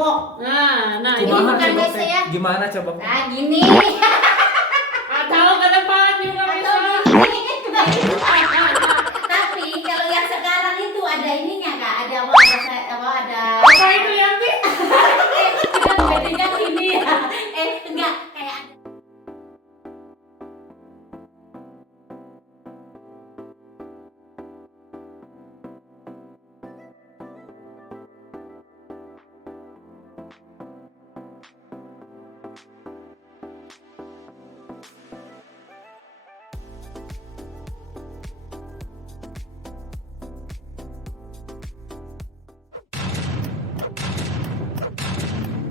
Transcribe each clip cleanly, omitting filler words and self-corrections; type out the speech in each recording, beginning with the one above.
cebok. Nah, ini Kumaha bukan cebok WC teh? ya. Gimana coba? Nah, gini. Atau ke depan juga bisa. Tapi kalau yang sekarang itu ada ininya Kak, ada ada Apa itu Yanti? kita bedanya ini ya. Enggak kayak ada.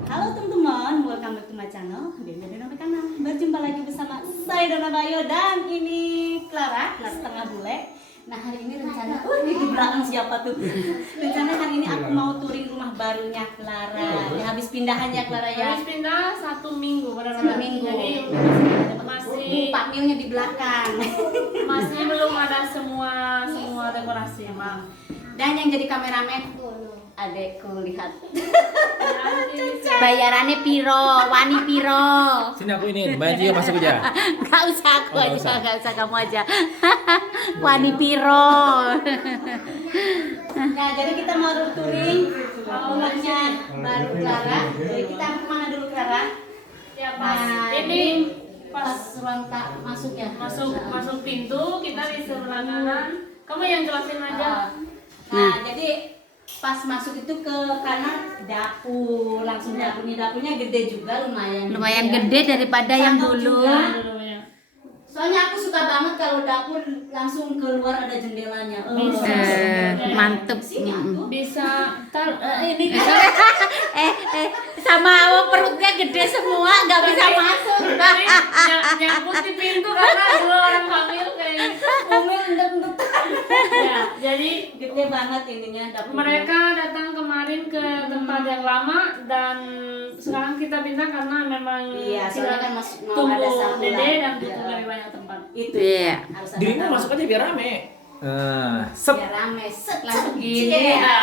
Halo teman-teman, welcome back to my channel Dana Kanam. Berjumpa lagi bersama saya Dana Bayo dan ini Clara setengah bule. Nah hari ini rencana, ini di belakang siapa tuh? Rencana hari ini aku mau touring rumah barunya Clara. Ya, habis pindahan ya Clara ya. Habis pindah 1 minggu, benar-benar. 1 minggu. Jadi masih Pak Milnya di belakang. masih belum ada semua dekorasi emang. Dan yang jadi kameramen adekku, lihat. Nanti Bayarannya piro, wani piro. Sini aku ini, Mbak Dio masuk aja. Gak usah aku Oh, aja, nggak usah. gak usah kamu aja. Wani piro. Nah, jadi kita mau touring rumahnya baru Clara. Jadi kita kemana dulu Clara? ya pas Nah, ini pas pas ruang tak masuk ya. masuk pintu kita di sebelah kanan. Kamu yang jelasin aja. Nah, jadi pas masuk itu ke kanan dapur, langsung dapurnya gede juga lumayan gede daripada yang Cakep dulu. juga. Dulunya. Soalnya aku suka banget kalau dapur langsung keluar ada jendelanya. Bisa. Mantep. Sini aku. Bisa ini Sama perutnya gede semua, nggak bisa masuk. nyangkut di pintu karena 2 orang hamil kayak gitu. Umil endut-endut. Ya, jadi Gede banget ininya dapur. mereka datang kemarin ke tempat yang lama dan sekarang kita pindah karena memang Iya, soalnya kan tidak masih mau tumbuh ada sahuran. dede dan butuh Iya. lebih banyak tempat. Itu. Iya. Harus ada Dirimu dapur. masuk aja biar rame. Sep. Biar rame. Set Langsung set, gini cie. ya.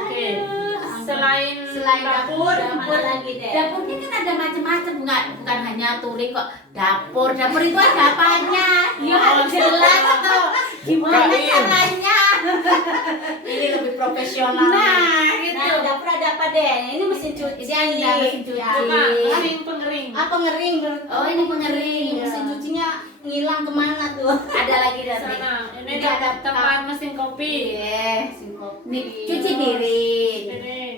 Oke. Selain dapur, mana lagi deh? Dapurnya kan ada macam-macam, bukan hanya touring kok. Dapur itu ada apanya? Ya Oh, jelas tuh. Gimana Bukain. caranya? Ini lebih profesional. Nah, gitu. Nah, dapur ada apa deh? Ini mesin cuci. Ini ada mesin cuci. Ya. bukan kering pengering. Apa ngering? Oh, ini pengering. Mesin cucinya ngilang kemana tuh? Ada lagi dari. Sana. Ini Ini ada tempat mesin kopi. Iya, mesin kopi. Nih, cuci piring. Piring.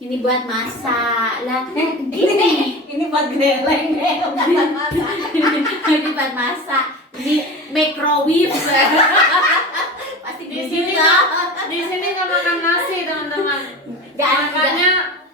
Ini buat masak. Lah, gini. Ini buat geleng deh, bukan buat masak. Ini buat masak. Ini microwave. Pasti Di sini di sini nggak makan nasi teman-teman. Makanya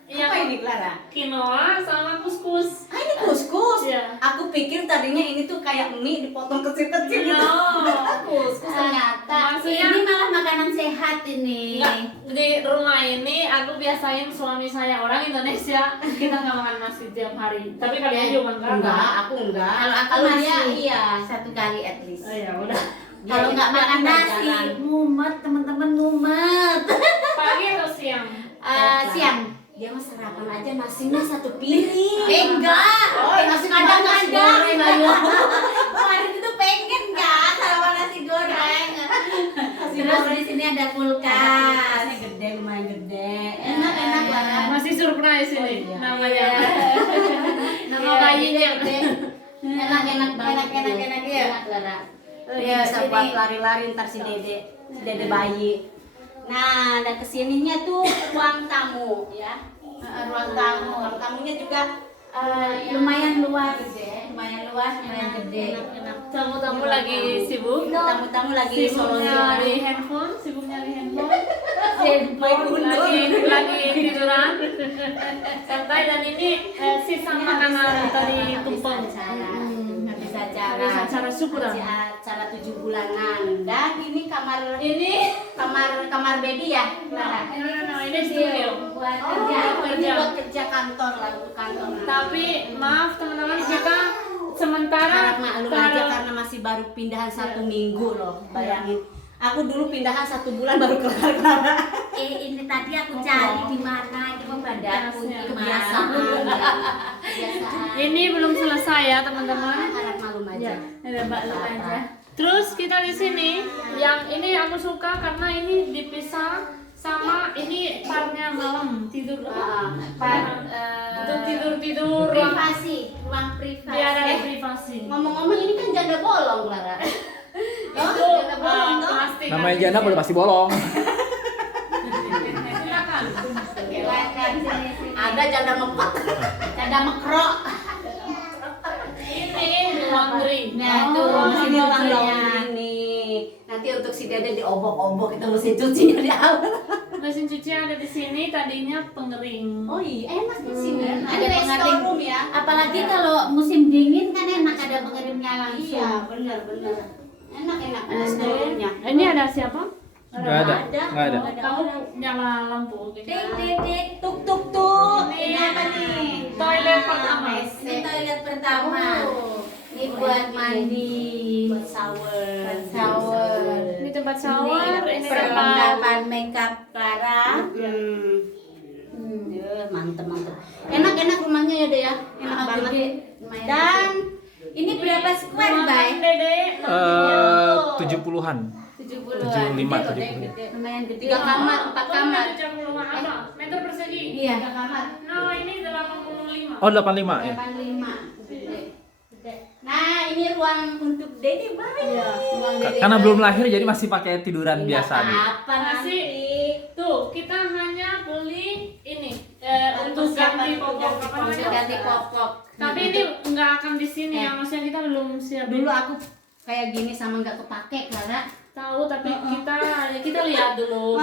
yang Apa ini Clara? quinoa sama kuskus. Ah, ini kuskus. Iya. Aku pikir tadinya ini tuh kayak mie dipotong kecil-kecil gitu. No. Kuskus ternyata. Maksudnya Ini malah makanan sehat ini. enggak, di rumah ini aku biasain suami saya orang Indonesia, kita nggak makan nasi tiap hari. Tapi kalian juga Enggak, aku enggak. Kalau aku Kalau masih dia iya. satu kali at least. Oh ya udah. Kalau nggak Dia makan nasi, jalan. mumet teman-teman mumet. Pagi atau siang? Siang. Dia mah sarapan aja nasinya 1 piring. Enggak. Oh, nasi padang, nasi goreng, ayo. Kemarin itu pengen nggak sarapan nasi goreng. Terus di sini ada kulkas. Kulkasnya gede, lumayan gede. Enak-enak Ya. banget. Masih surprise ini Oh, iya. namanya. Nama Iya, bayinya. gede. Enak-enak banget. Enak-enak, iya. Enak, Clara. Iya, Bisa ini- buat lari-lari ntar si dede bayi. Nah, dan kesininya tuh ruang tamu ya. Ruang tamu. Ruang tamunya juga Lumayan luas. Lumayan luas, lumayan gede. enak-enak. Tamu-tamu lagi sibuk. Tamu-tamu lagi solo Sibuknya di handphone, sibuknya di handphone. main gundu. Lagi tiduran. Santai dan ini sisa makanan tadi tumpeng. Habis acara. Habis acara syukuran. Habis acara 7 bulanan. Dan ini kamar Ini kamar baby ya, Clara. ini studio. Buat Oh, kerja. ini buat kerja kantor lah, untuk kantor. Tapi maaf teman-teman, kita sementara harap maklum aja karena masih baru pindahan 1 minggu loh. Bayangin Aku dulu pindahan 1 bulan baru kelar. Ini tadi aku cari di mana ini membandaku Kebiasaan. Kebiasaan. Ini belum selesai ya teman-teman. Harap malum aja. Ada bakso aja. Terus kita di sini, yang ini aku suka karena ini dipisah sama ini partnya malam tidur untuk tidur Privasi, ruang privasi. biar ada privasi. Ngomong-ngomong ini kan janda bolong, Clara. Itu janda bolong toh. plastik. Namanya janda boleh pasti bolong. Silakan. Silakan sini. Ada janda ngepet, janda mekrok. Ini laundry. Nah, tuh mesin ini ruang cucinya. laundry nih. Nanti untuk si Dede diobok-obok kita mesin cucinya di awal. Mesin cuci ada di sini, tadinya pengering. Oh iya, enak di sini. Ada Ada pengering. storeroom ya. Apalagi kalau musim dingin kan enak ada pengerimnya langsung. Iya, benar-benar. Enak-enak ada storeroomnya. Ini ada siapa? Nggak ada. Kamu nyala lampu. Dek, dek, dek. Tuk tuk tuk. Ini Ini apa nih? toilet pertama. Ini toilet pertama. Ini buat mandi. Buat shower. Shower. Ini tempat shower, Ini ini tempat perlengkapan makeup Clara. Mantep mantep. Enak-enak rumahnya ya Dea. Enak Ah, banget. gede. Lumayan Dan ini berapa square, Bay? Dede. 70-an. 70-an. 75, Gede, 70. gede. Lumayan gede. 3 kamar, 4 kamar. Rumah apa? Meter persegi. Iya. 3 kamar. Nah, ini 85. Oh 85 ya. 85. Gede. Nah, ini ruang untuk Dede bayi. Ruang gede. Karena belum lahir jadi masih pakai tiduran Nggak biasa nih. apa-apa nanti. Tuh, kita hanya beli ini untuk persiapan ganti popok ganti apa popok. namanya? Ganti popok. Tapi ini nggak akan di sini ya, maksudnya kita belum siap Dulu aku kayak gini sama nggak kepake karena tahu, tapi kita lihat dulu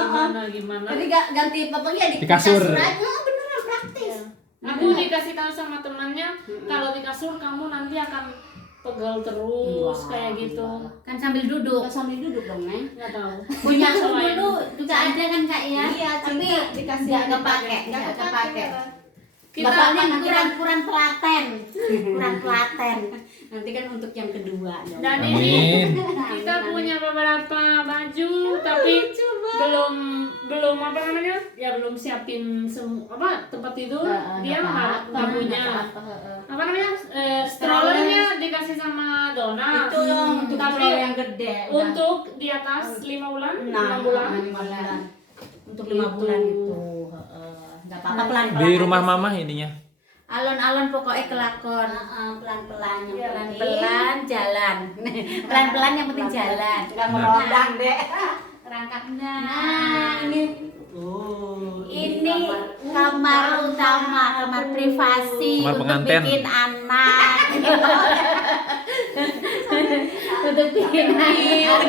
gimana. jadi ganti popoknya Di kasur. aja. Beneran praktis. Aku dikasih tahu sama temannya, kalau di kasur kamu nanti akan pegel terus kayak gitu. Kan sambil duduk. Nggak sambil duduk dong, Neng. Nggak tahu. Punya aku Cobain. dulu juga ada kan Kak ya? Iya, Tapi Cinta dikasih nggak dipakai. kepake, nggak kepake. Kita Bapaknya nanti Kurang telaten. Kurang telaten. nanti kan untuk yang kedua dong. dan Amin. ini kita punya beberapa baju, tapi belum apa namanya? Ya belum siapin semua tempat tidur. Dia nggak punya. Apa namanya? Strollernya dikasih sama Dona. Itu dong untuk Tapi stroller yang gede. udah. untuk di atas 5 bulan, 6 Nah, bulan. 5 bulan. Untuk 5 bulan itu. Enggak apa-apa pelan-pelan. Di rumah aja sih. mama ininya. Alon-alon pokoknya kelakon. Pelan-pelan yang Iya, penting. Pelan-pelan jalan. Pelan-pelan yang penting jalan. Enggak merodang, Dek. Rangkapnya. Nah, ini Ini kamar utama, kamar privasi Kamar untuk pengantin. bikin anak. Untuk bikin anak.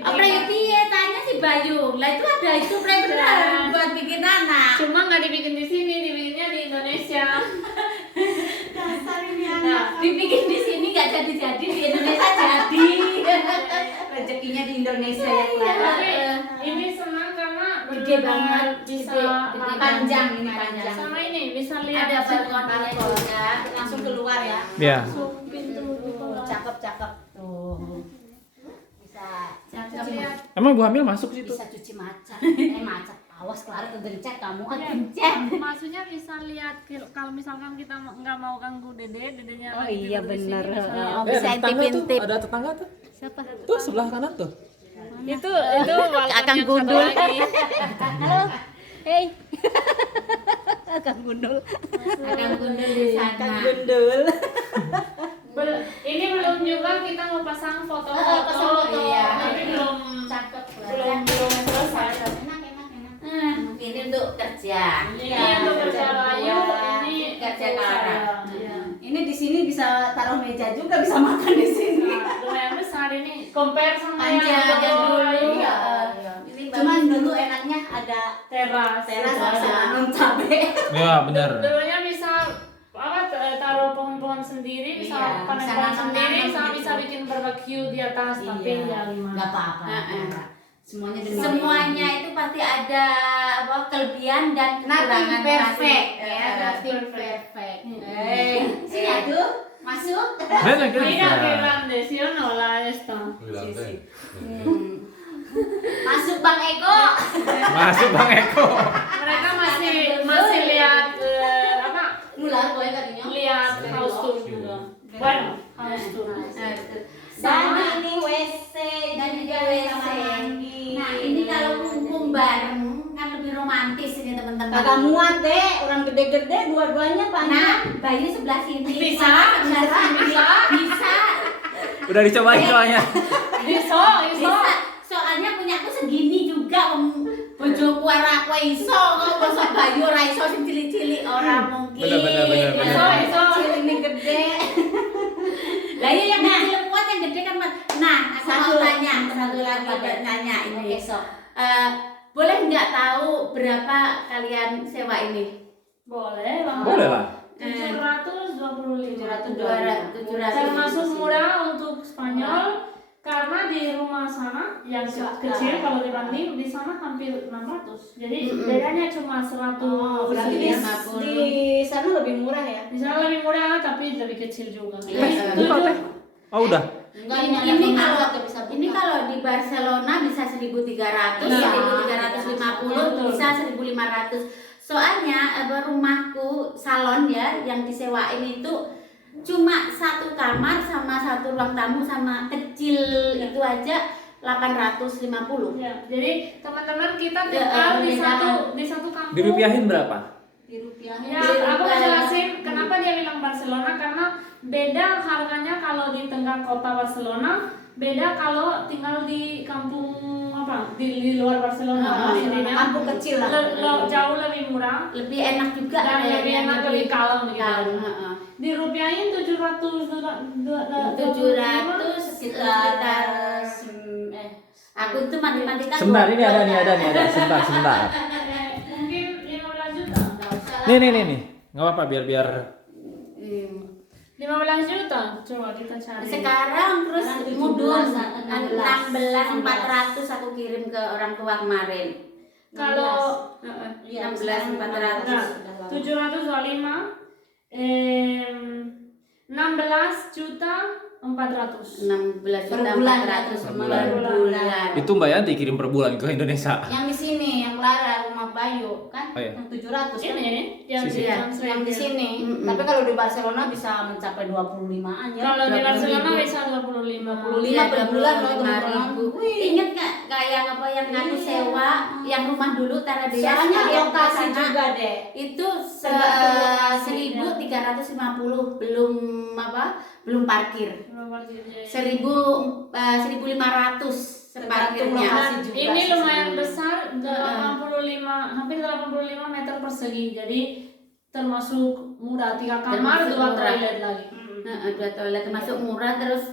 Apa ya piye tanya si Bayu. Lah itu ada itu benar buat bikin anak. Cuma nggak dibikin di sini, dibikinnya di Indonesia. dasar ini Nah, Dibikin di sini nggak jadi-jadi di Indonesia jadi. rezekinya di Indonesia ya, Clara. tapi ini senang karena Gede banget, bisa gede Panjang ini Panjang. panjang. sama ini bisa lihat Ada balkonnya juga. Langsung keluar ya. Ya. pintu Cakep-cakep tuh. Bisa lihat. Emang ibu hamil masuk situ? bisa cuci macan. Macan. Awas Clara kegencet kamu kan. Maksudnya bisa lihat kalau misalkan kita nggak mau ganggu dedenya Oh lagi iya, tidur di sini, bener. bisa lihat. Oh, bisa intip-intip. Ada tetangga tuh. Siapa? Tuh sebelah kanan tuh. itu balkon Akang yang satu gundul. lagi. Halo. Hey. Kang Gundul. Akan gundul di sana. Gundul. Ini belum juga kita mau pasang pasang foto-foto, foto. Iya. tapi belum Cakep. belum selesai. Ini untuk kerja. Ini untuk kerja Bayu, ini Kerja untuk Clara. saya. Ini di sini bisa taruh meja juga, bisa makan di sini. Nah, lumayan besar ini compare sama Panjang yang yang dulu. Bayu. Iya. Ini Cuman dulu enaknya ada Teras. teras sama non cabe. Ya benar. Dulunya bisa taruh pohon-pohon sendiri, bisa Iya, panen bisa pohon nanam-nanam sendiri, sama gitu. bisa bikin barbecue di atas, tapi ya gimana? Nggak apa-apa. Heeh. Semuanya demi Semuanya itu pasti ada apa kelebihan dan nothing kekurangan perfect masing. ya, nothing perfect. Iya. Sini aduh. Masuk. Bene che Mira qué dice. grande, ¿sí o no? La esta. Masuk Bang Eko. Masuk Bang Eko. Mereka masih lihat apa? Mulai gue tadinya. Lihat house tour juga. Bueno, house tour. Dan ini WC Dan juga juga WC. kamar mandi. Nah ini kalau kumpul bareng kan lebih romantis ini teman-teman. Kagak muat deh, orang gede-gede dua-duanya Nah, panjang. Bayu sebelah sini. Bisa, Sebelah sini. Bisa. Udah dicobain soalnya. Iso. Bisa. Soalnya punyaku segini juga bojoku ora aku iso kok bosok Bayu ora iso sing cilik-cilik ora mungkin. Bener. Iso. Cilik ini gede. Lah iya yang kecil kuat yang gede kan Mas. Nah, aku mau tanya satu lagi nanya ini. Oke, sok. Boleh nggak tahu berapa kalian sewa ini? Boleh lah. Boleh lah. 725. 700. Termasuk murah untuk Spanyol karena di rumah sana yang kecil kalau dibanding di sana hampir 600. Jadi bedanya cuma 100. Oh, berarti di 50. di sana lebih murah ya? Di sana lebih murah tapi lebih kecil juga. Iya. Buka teh. Oh udah. Enggak, Ini kalau di Barcelona bisa 1.300, Nah. 1.350, bisa 1.500. Soalnya rumahku salon ya yang disewain itu cuma satu kamar sama satu ruang tamu sama kecil itu aja 850. Ya, jadi teman-teman kita Ya, tinggal beda. di satu kampung. Dirupiahin berapa? Dirupiahin. Ya, aku mau jelasin kenapa dia bilang Barcelona karena beda harganya kalau di tengah kota Barcelona, beda kalau tinggal di kampung apa? Di luar Barcelona. Intinya kampung kecil lah. jauh lebih murah Lebih enak juga dan lebih kayaknya, enak lebih kalem gitu. kalem, heeh. Dirupiahin 700 700 sekitar aku tuh matematika Sebentar ini ada. Sebentar. Mungkin 15 juta. Nih. Enggak apa-apa biar 15 juta. Coba kita cari. Sekarang terus Sekarang 17, mundur 16, 16.400 aku kirim ke orang tua kemarin. Kalau 16.400. 725 16 juta 400. 16 Per juta bulan, 400 per per bulan. bulan. itu Mbak Yanti kirim per bulan ke Indonesia. Yang di sini, yang Clara rumah Bayu kan, Oh, iya. yang 700 kan? Ini yang Sisi. di Iya, translate. Yang di sini. Tapi kalau di Barcelona bisa mencapai 25-an ya. Kalau di 25.000. Barcelona bisa 25. 25 per bulan loh, teman-teman. Wih. Ingat nggak kayak apa yang aku Iya. sewa yang rumah dulu Taradea Soalnya sekalian lokasi ke sana, juga deh. itu Tergantung lokasi, 1.350 belum parkir. 1.500 Tergantung parkirnya. lokasi. Nah, juga ini sih lumayan sebenarnya. besar, 85, hampir 85 meter persegi. Jadi termasuk murah, 3 kamar, Termasuk 2 murah. toilet lagi. Dua toilet termasuk murah, terus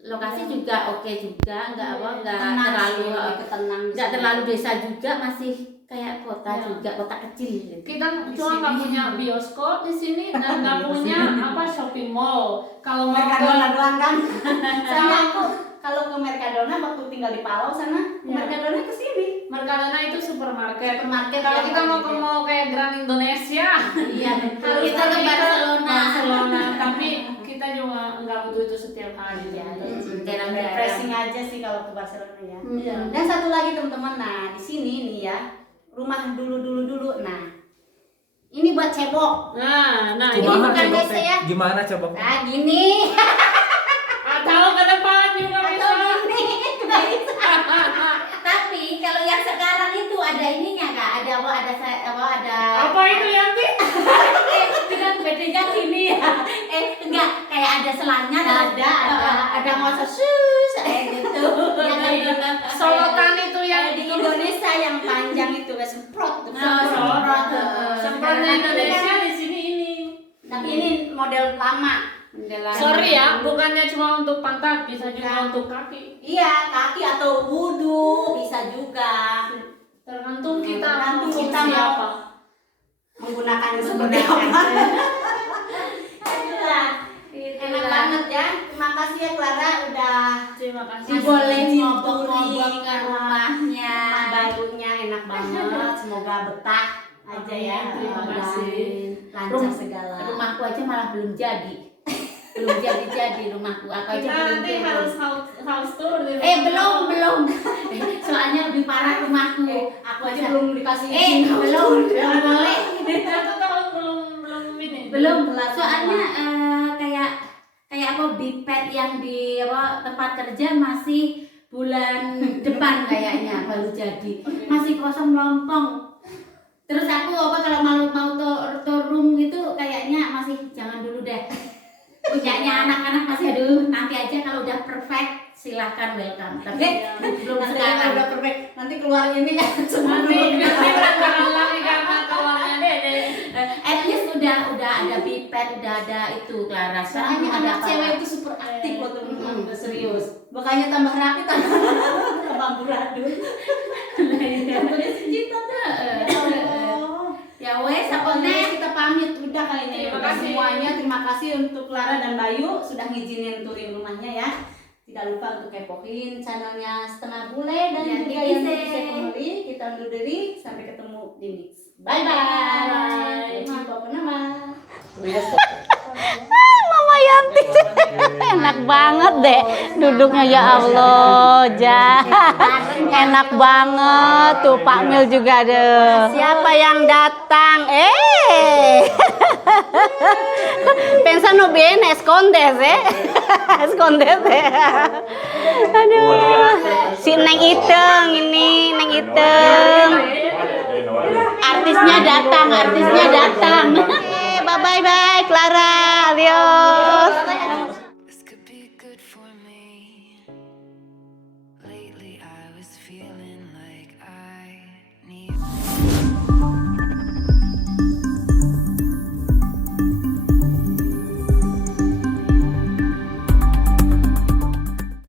lokasi juga oke juga, nggak Tenang terlalu sih, lebih ketenang di nggak sini. terlalu desa juga, masih kayak kota Ya. juga, kota kecil gitu. Kita cuma nggak punya bioskop di sini dan nggak punya apa shopping mall. Kalau mau Mercadona ke doang kan. Sama aku kalau ke Mercadona waktu tinggal di Palau sana, Ya. Mercadona ke sini. Mercadona itu supermarket. Supermarket Kalau yang kita mau ke gitu. mall kayak Grand Indonesia, Iya, betul. harus Kita ke pergi Barcelona. Barcelona. Tapi kita juga nggak butuh itu setiap hari. Ya, Jarang-jarang. refreshing aja sih kalau ke Barcelona ya. Iya. Dan satu lagi teman-teman, nah di sini nih ya, rumah dulu. Nah, ini buat cebok. Nah, ini Kumaha bukan coba biasa teh? ya. Gimana coba? Nah, gini. atau ke depan juga Atau bisa. gini. Tapi kalau yang sekarang itu ada ininya Kak, ada Apa itu Yanti? dengan bedanya gini ya. Enggak, kayak ada selangnya, terus ada ngosok sus kayak gitu. Solotan itu yang Di Indonesia yang panjang itu kayak semprot tuh. Semprot. Semprotnya Indonesia di sini ini. Tapi ini model lama. Sorry ya, bukannya cuma untuk pantat, bisa juga untuk kaki. Iya, kaki atau wudhu bisa juga. Tergantung kita Tergantung fungsi kita mau apa. menggunakannya seperti apa. Itulah. Enak banget ya. Terima kasih ya Clara udah Terima kasih. Dibolehin Cincuri ngobong-ngobong ke rumahnya. rumah barunya enak banget. Semoga betah aja ya. Terima Dan kasih. lancar segala. Rumahku aja malah belum jadi. belum jadi rumahku. Aku aja Kita belum nanti turun. harus house tour di belum. Soalnya lebih parah rumahku. Aku aja belum dikasih belum boleh. 1 tahun belum ini. Belum. Soalnya kayak apa bipet yang di apa tempat kerja masih bulan depan kayaknya baru jadi. Masih kosong melompong. Terus aku apa kalau mau tour room gitu kayaknya masih jangan dulu deh. Punyanya anak-anak masih aduh nanti aja kalau udah perfect silahkan welcome. Tapi belum Nanti sekarang. udah perfect. Nanti keluar ini ya semua Nanti bakalan lagi karena keluarnya Dede. At least udah ada pipet, udah ada itu Clara. Soalnya anak cewek itu super aktif loh teman-teman, udah serius. Makanya tambah rapi tambah amburadul. Contohnya si Cinta tuh. Ya wes, Pokoknya apanya kita pamit udah kayaknya. Terima Udah kasih. semuanya. Terima kasih untuk Clara dan Bayu sudah ngizinin touring rumahnya ya. Tidak lupa untuk kepoin channelnya Setengah Bule dan Yang juga Kiki yang Se. Kiki Se Family. Kita undur diri sampai ketemu di mix. Bye. Bye bye. Jumpa nama. Mama Yanti enak banget deh duduknya ya Allah enak banget tuh Pak Mil juga deh siapa yang datang pensa no bien escondes escondes aduh si Neng Iteng ini Neng Iteng artisnya datang bye bye Clara adios